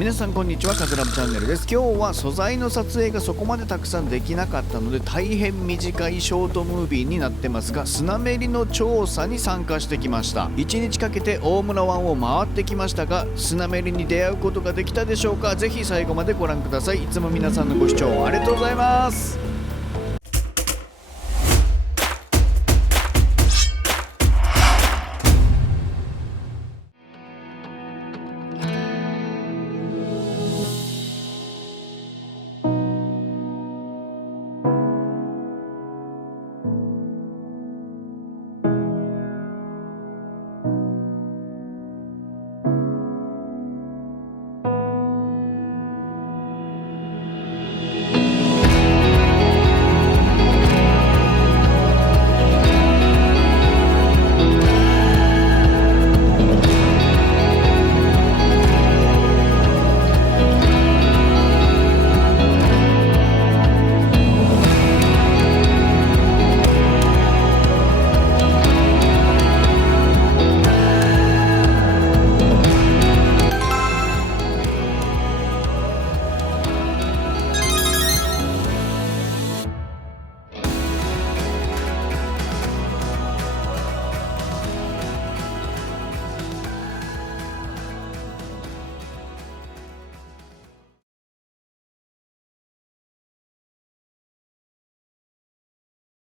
皆さんこんにちは、かずらぶチャンネルです。今日は素材の撮影がそこまでたくさんできなかったので大変短いショートムービーになってますが、スナメリの調査に参加してきました。1日かけて大村湾を回ってきましたが、スナメリに出会うことができたでしょうか。ぜひ最後までご覧ください。いつも皆さんのご視聴ありがとうございます。